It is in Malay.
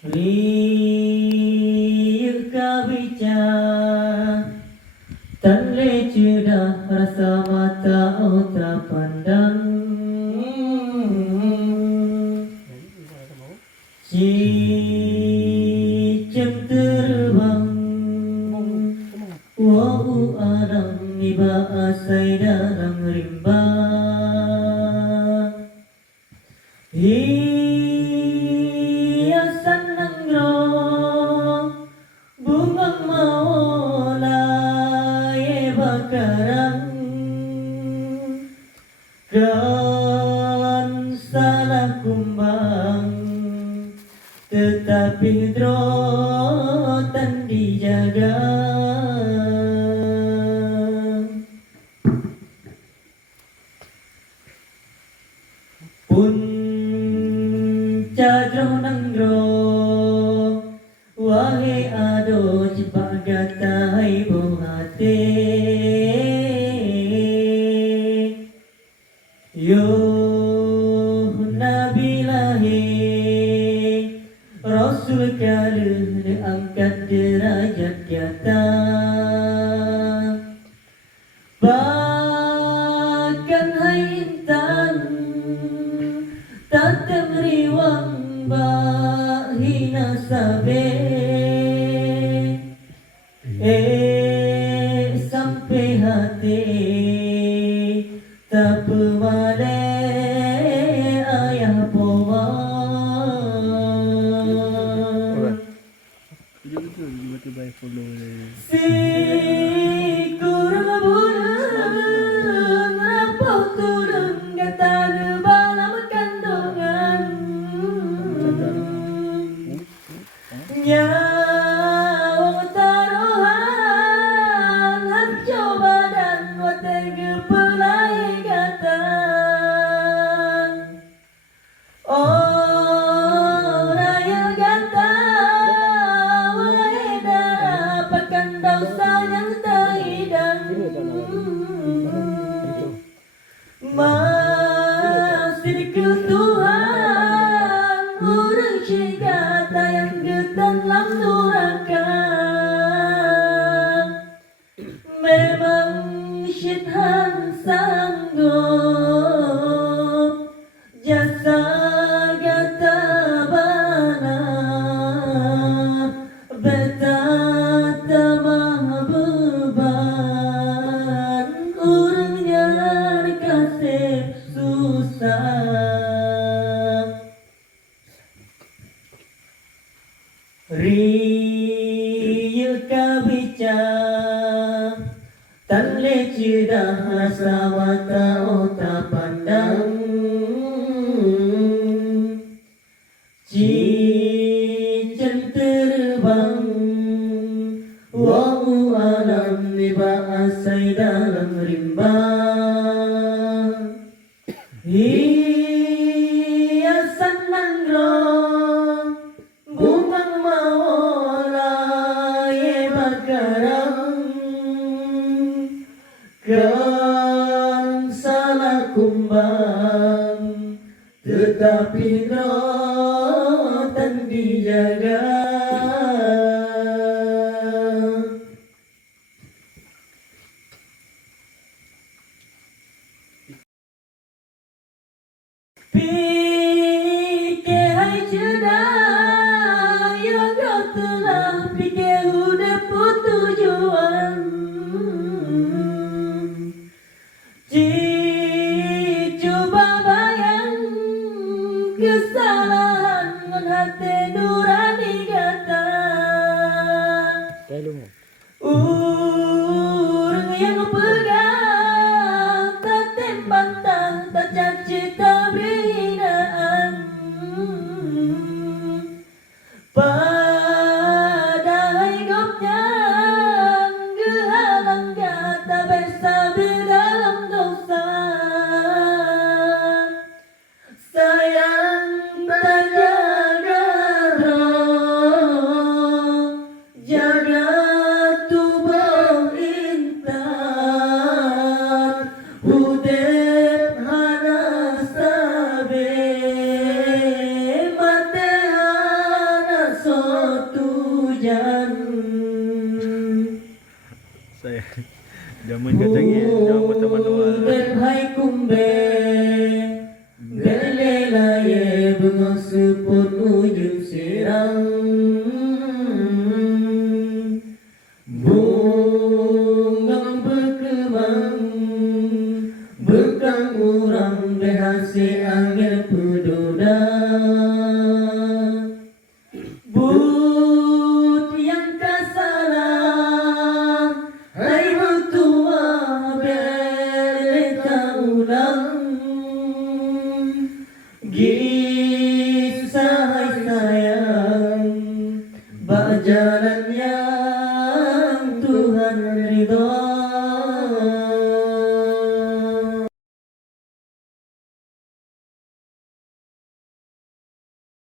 Riêng ca bica tan leceda rasa mata otak pandang cicem terbang wau arang niba asai dalam rimba hiasan nangro bunga maulai bakarang kan salah kumbang tetapi drotan dijaga pun cadro nanggro wahai ado cepat gatai buhate yo nabilahi rasul kala diangkat derajat kita bahkan hai intan tatang riwang bahina sabe sampai hati tak pemale ayah powa tiba-tiba follow si kurang bulan rapau turun kata balam kandungan nyawa taruhan hancur badan watega pelai kata oh raya kata wahai darah pakan dosa yang terhidang masih ke Tuhan urang kata yang getan lam nuraka memang syidhan sanggup jasa gata bana betata mah beban urangnya kasih susah riya kabica tan leceda rasa mata otak pandang cicem terbang wau alam niba asai dalam rimba hiasan nangro bunga maulai bakarang kan salah kumbang tetapi rotan dijaga pikir hai cedah yang kau telah pikir udah tujuan coba bayang kesalahan ngan hati nurani kata urang yang pegang tak tempantang tak caci tak binaan padahal hidupnya kehalang kata bersabar dalam dosa sayang tak jaga roh jaga tubuh intan Zaman kata lagi, zaman mata manual. Hai kumbe Galela ye bunga seput ujung sirang Bungang berkembang Bekang urang berhasil angin pedoda But yang kasalah Hai mertua berleta ulang Gisah sayang Bak jalan